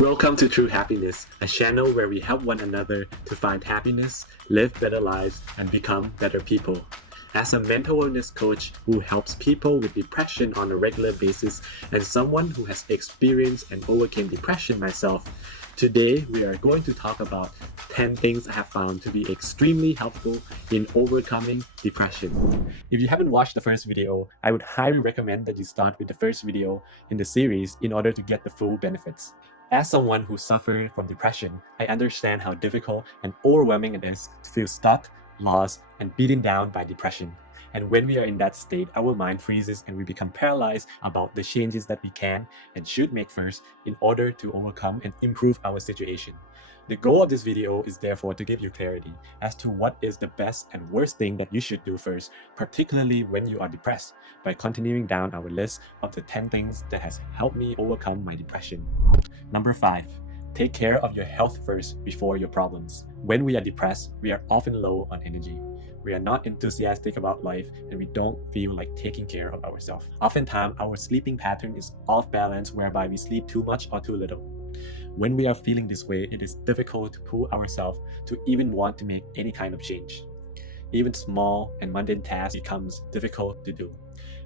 Welcome to True Happiness, a channel where we help one another to find happiness, live better lives, and become better people. As a mental wellness coach who helps people with depression on a regular basis and someone who has experienced and overcame depression myself, today we are going to talk about 10 things I have found to be extremely helpful in overcoming depression. If you haven't watched the first video, I would highly recommend that you start with the first video in the series in order to get the full benefits. As someone who suffered from depression, I understand how difficult and overwhelming it is to feel stuck, lost, and beaten down by depression. And when we are in that state, our mind freezes and we become paralyzed about the changes that we can and should make first in order to overcome and improve our situation. The goal of this video is therefore to give you clarity as to what is the best and worst thing that you should do first, particularly when you are depressed, by continuing down our list of the 10 things that has helped me overcome my depression. Number 5. Take care of your health first before your problems. When we are depressed, we are often low on energy. We are not enthusiastic about life and we don't feel like taking care of ourselves. Oftentimes, our sleeping pattern is off balance whereby we sleep too much or too little. When we are feeling this way, it is difficult to pull ourselves to even want to make any kind of change. Even small and mundane tasks becomes difficult to do.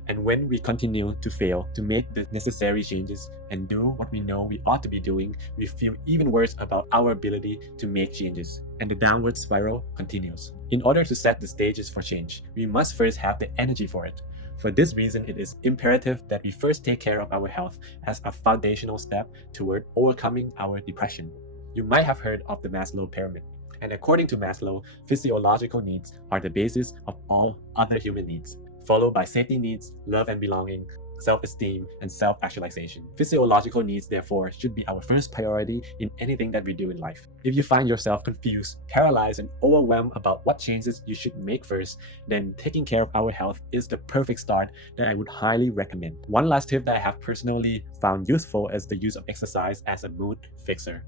And when we continue to fail to make the necessary changes and do what we know we ought to be doing, we feel even worse about our ability to make changes. And the downward spiral continues. In order to set the stages for change, we must first have the energy for it. For this reason, it is imperative that we first take care of our health as a foundational step toward overcoming our depression. You might have heard of the Maslow pyramid. And according to Maslow, physiological needs are the basis of all other human needs, followed by safety needs, love and belonging, self-esteem, and self-actualization. Physiological needs, therefore, should be our first priority in anything that we do in life. If you find yourself confused, paralyzed, and overwhelmed about what changes you should make first, then taking care of our health is the perfect start that I would highly recommend. One last tip that I have personally found useful is the use of exercise as a mood fixer.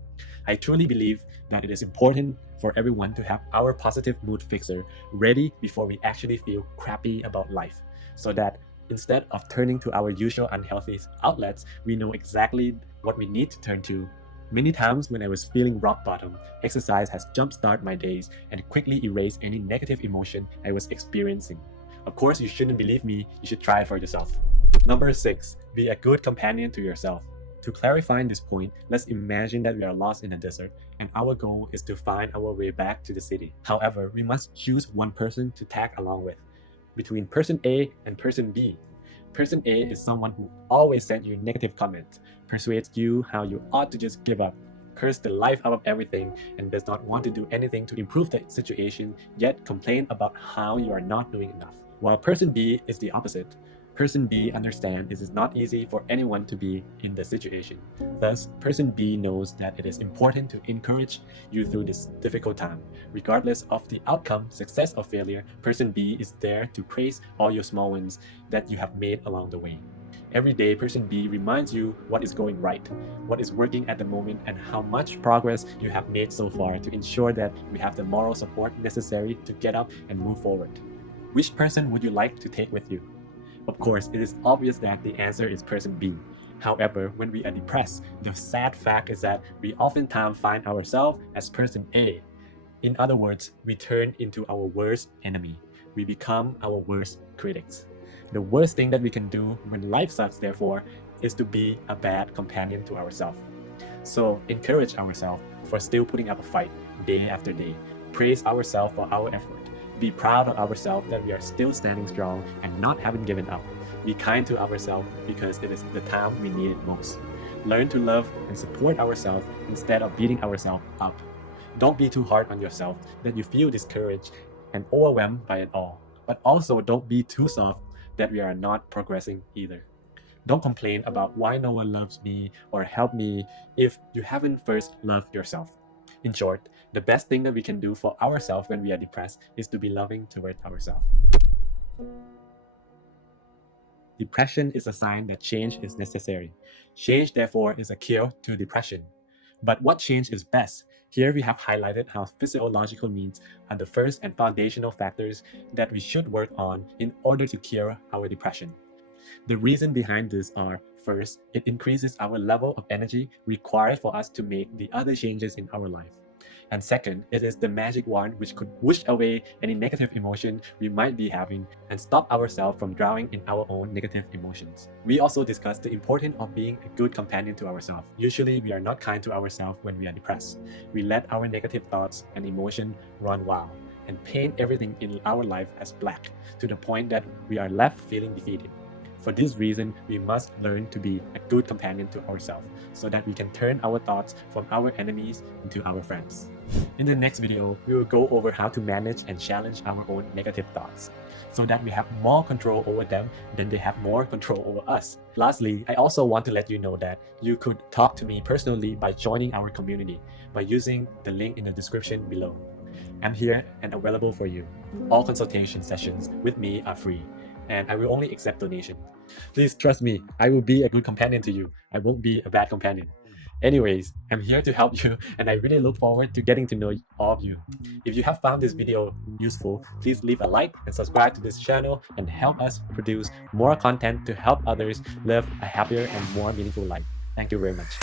I truly believe that it is important for everyone to have our positive mood fixer ready before we actually feel crappy about life, so that instead of turning to our usual unhealthy outlets, we know exactly what we need to turn to. Many times when I was feeling rock bottom, exercise has jumpstarted my days and quickly erased any negative emotion I was experiencing. Of course, you shouldn't believe me, you should try it for yourself. Number 6. Be a good companion to yourself. To clarify this point, let's imagine that we are lost in a desert and our goal is to find our way back to the city. However, we must choose one person to tag along with. Between person A and person B. Person A is someone who always sends you negative comments, persuades you how you ought to just give up, curse the life out of everything, and does not want to do anything to improve the situation, yet complain about how you are not doing enough. While person B is the opposite. Person B understands it is not easy for anyone to be in the situation. Thus, person B knows that it is important to encourage you through this difficult time. Regardless of the outcome, success or failure, person B is there to praise all your small wins that you have made along the way. Every day, person B reminds you what is going right, what is working at the moment, and how much progress you have made so far to ensure that we have the moral support necessary to get up and move forward. Which person would you like to take with you? Of course, it is obvious that the answer is person B. However, when we are depressed, the sad fact is that we oftentimes find ourselves as person A. In other words, we turn into our worst enemy. We become our worst critics. The worst thing that we can do when life sucks, therefore, is to be a bad companion to ourselves. So encourage ourselves for still putting up a fight day after day. Praise ourselves for our effort. Be proud of ourselves that we are still standing strong and not having given up. Be kind to ourselves because it is the time we need it most. Learn to love and support ourselves instead of beating ourselves up. Don't be too hard on yourself that you feel discouraged and overwhelmed by it all. But also don't be too soft that we are not progressing either. Don't complain about why no one loves me or help me if you haven't first loved yourself. In short, the best thing that we can do for ourselves when we are depressed is to be loving toward ourselves. Depression is a sign that change is necessary. Change, therefore, is a cure to depression. But what change is best? Here we have highlighted how physiological needs are the first and foundational factors that we should work on in order to cure our depression. The reason behind this are first, it increases our level of energy required for us to make the other changes in our life. And second, it is the magic wand which could whoosh away any negative emotion we might be having and stop ourselves from drowning in our own negative emotions. We also discussed the importance of being a good companion to ourselves. Usually, we are not kind to ourselves when we are depressed. We let our negative thoughts and emotion run wild and paint everything in our life as black to the point that we are left feeling defeated. For this reason, we must learn to be a good companion to ourselves so that we can turn our thoughts from our enemies into our friends. In the next video, we will go over how to manage and challenge our own negative thoughts so that we have more control over them than they have more control over us. Lastly, I also want to let you know that you could talk to me personally by joining our community by using the link in the description below. I'm here and available for you. All consultation sessions with me are free, and I will only accept donations. Please trust me, I will be a good companion to you. I won't be a bad companion. Anyways, I'm here to help you, and I really look forward to getting to know all of you. If you have found this video useful, please leave a like and subscribe to this channel and help us produce more content to help others live a happier and more meaningful life. Thank you very much.